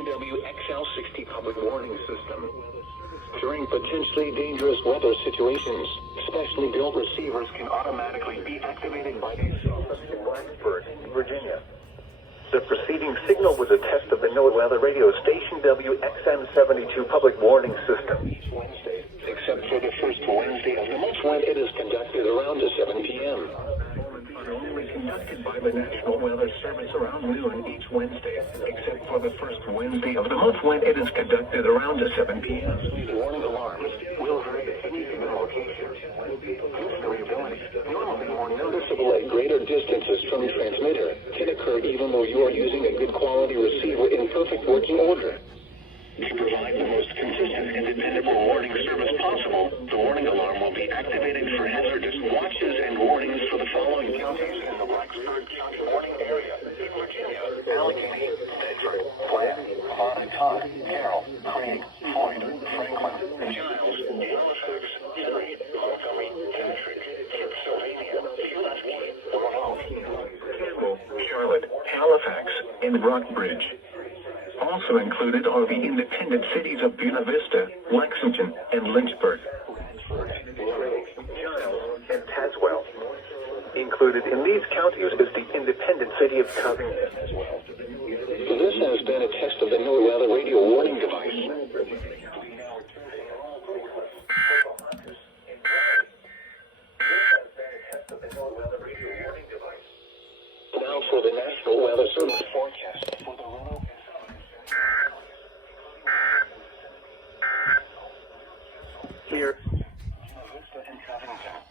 Station WXL60 public warning system. During potentially dangerous weather situations, specially built receivers can automatically be activated by the office in Blacksburg, Virginia. The preceding signal was a test of the NOAA Weather Radio Station WXM72 public warning system. Each Wednesday, except for the first Wednesday of the month when it is conducted around 7 p.m. Are only conducted by the National Weather Service around noon each Wednesday, except for the first Wednesday of the month when it is conducted around 7 p.m. Warning alarms will vary at any given location. This variability, normally more noticeable at greater distances from the transmitter, can occur even though you are using a good quality receiver in perfect working order. To provide the most consistent and dependable warning service possible, the warning alarm will be activated for hazardous watches and warnings for the following counties in the Blacksburg County warning area: Virginia, Allegheny, Bedford, Gwinnett, Montauk, Carroll, Craig, Floyd, Franklin, Giles, Halifax, Surrey, Montgomery, Patrick, Sylvania, Pulaski, Campbell, Charlotte, Halifax, and Rockbridge. Also included are the independent cities of Buena Vista, Lexington, and Lynchburg. Giles and Tazewell. Included in these counties is the independent city of Covington. This has been a test of the NOAA Weather Radio warning device. Now for the National Weather Service forecast for the Roanoke. Here, Buena Vista and Covington.